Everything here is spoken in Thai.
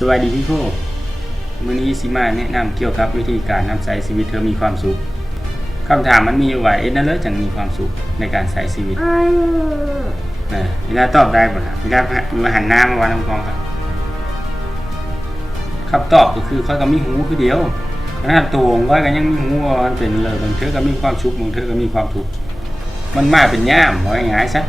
สวัสดีพี่โคมื้อนี้สิมาแนะนำเกี่ยวกับวิธีการนำใช้ชีวิตเธอมีความสุขคำถามมันมีอยู่ว่านั่นเลยจังมีความสุขในการใช้ชีวิตเวลาตอบได้บ่ล่ะเวลามาหันหน้ามาว่าน้ำกองครับคำตอบก็คือค่อยก็มีหูคือเดียวขนาดตัวของค่อยก็ยังมีหูว่ามันเป็นเลยบางเธอก็มีความสุขบางเธอก็มีความทุกข์มันมาเป็นย่ามว่าง่ายๆซะ